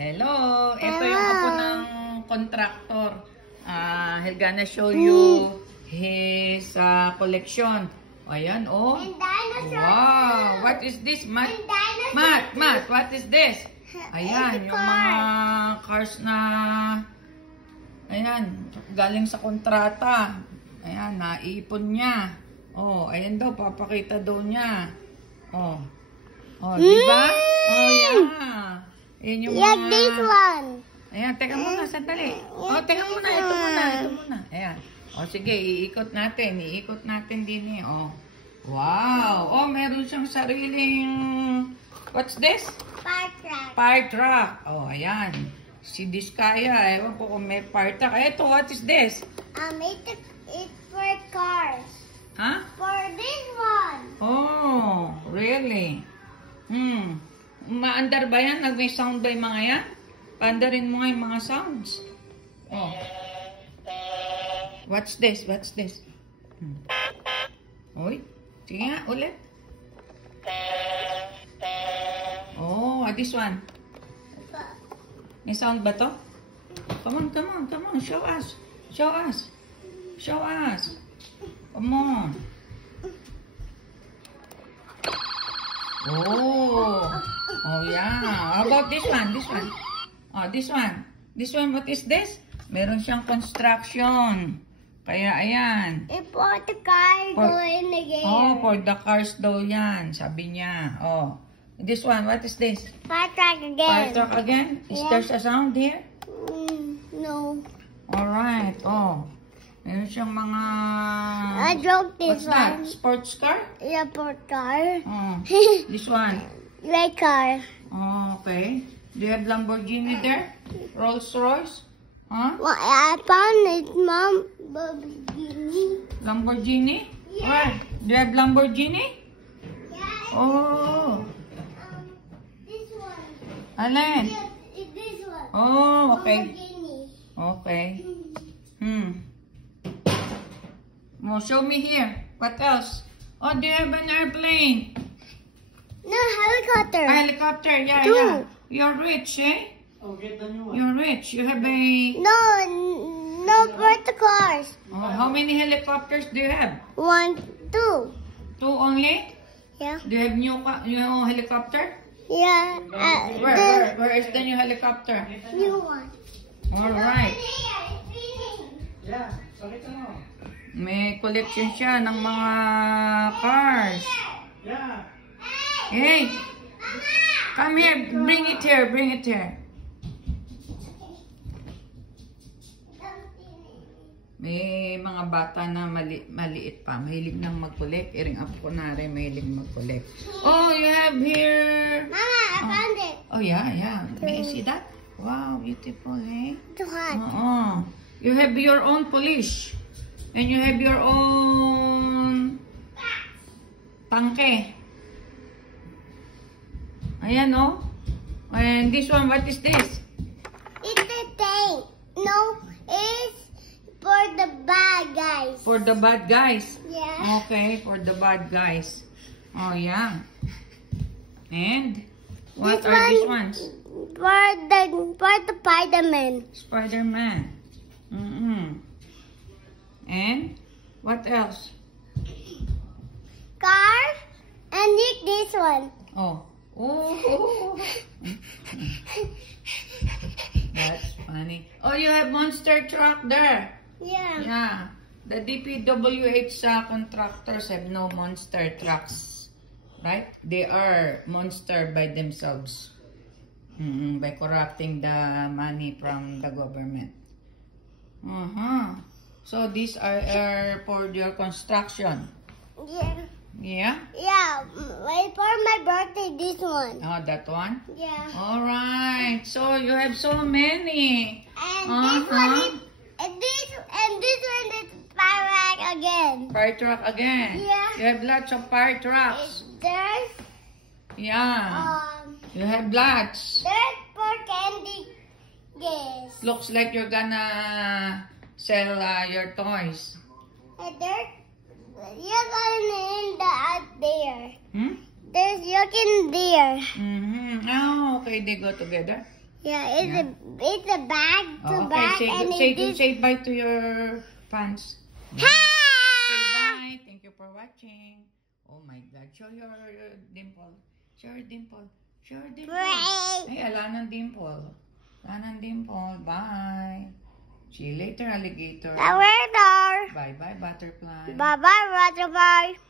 Hello! Ito yung apo ng contractor. He's gonna show you his collection. Ayan, oh. Wow! What is this, Matt? Matt, what is this? Ayan, yung mga cars na ayan, galing sa kontrata. Ayan, naipon niya. Oh, ayan daw, papakita daw niya. Oh. Oh, diba? Oh, yeah. Ayan yung mga... this one. Ayan, teka muna, sandali. Oh, teka muna, ito muna. Ayan. Oh, sige, iikot natin din eh. Oh. Wow. Oh, meron siyang sariling... What's this? Fire truck. Fire truck. Oh, ayan. Si Diskaya, ewan ko kung may fire truck. Ito, what is this? It's for cars. Huh? For this one. Oh, really? Maandar ba yan? Nag-may sound ba yung mga yan? Paandarin mo nga yung mga sounds. Oh. What's this? Uy. Sige nga, ulit. Oh, this one. May sound ba to? Come on. Show us. Come on. Oh yeah. How about this one? Oh, this one, what is this? Meron siyang construction. Kaya ayan. It's for the car going again. Oh, for the cars daw yan. Sabi niya. Oh. This one, what is this? Fire truck again. Fire truck again? Is there a sound here? No. Alright. Oh. Meron siyang mga... I drove this What's that? one. Sports car? Yeah, for car. Oh. This one. Red car. Oh, okay. Do you have Lamborghini there? Rolls Royce? Huh? Well, I found it, Mom. Lamborghini. Lamborghini? Yeah. Where? Do you have Lamborghini? Yeah. Oh. This one. Alin? It's this one. Oh, okay. Lamborghini. Okay. Oh, show me here. What else? Oh, do you have an airplane? No, helicopter. A helicopter, yeah, Two. yeah. You're rich, eh? Oh, get the new one. You're rich. You have a... No, for the cars. Oh, how many helicopters do you have? 1, 2. Two only? Yeah. Do you have new helicopter? Yeah. Where is the new helicopter? New one. All right. Yeah, pakita mo. May collection siya ng mga cars. Yeah. Hey, come here. Bring it here. May mga bata na maliit pa. Mahilig nang mag-collect. Iring apo ko na rin mahilig mag-collect. Oh, you have here... Mama, I found it. Oh, yeah. May I see that? Wow, beautiful, eh? Too hot. You have your own police. And you have your own tangke. Ayan, oh. And this one, what is this? It's a tank. No, it's for the bad guys. For the bad guys. Yeah. Okay, for the bad guys. Oh, yeah. And what are these ones? For the Spider-Man. Spider-Man. And what else? Car. And this one. Oh. That's funny. Oh, you have monster truck there. Yeah. Yeah. The DPWH contractors have no monster trucks. Right? They are monster by themselves. By corrupting the money from the government. So these are for your construction. Yeah. Yeah? Yeah. Wait for my birthday, this one. Oh, that one? Yeah. All right. So you have so many. And this one is, and this one is fire truck again. Fire truck again. Yeah. You have lots of fire trucks. There's Yeah. You have lots. there's for candy. Yes. Looks like you're gonna sell your toys. And there's you're gonna end up there. Hmm? There's yuck in there. Oh, okay. They go together. Yeah, Yeah. It's a bag to Oh, bag okay, and say bye to your fans. Say Ha! bye. Thank you for watching. Oh my God. Show your dimple. Show your dimple. Show your dimple. Break. Ay, ala ng dimple. Ala ng dimple. Bye. See you later, alligator. Alligator. Bye-bye, butterfly. Bye bye, butterfly.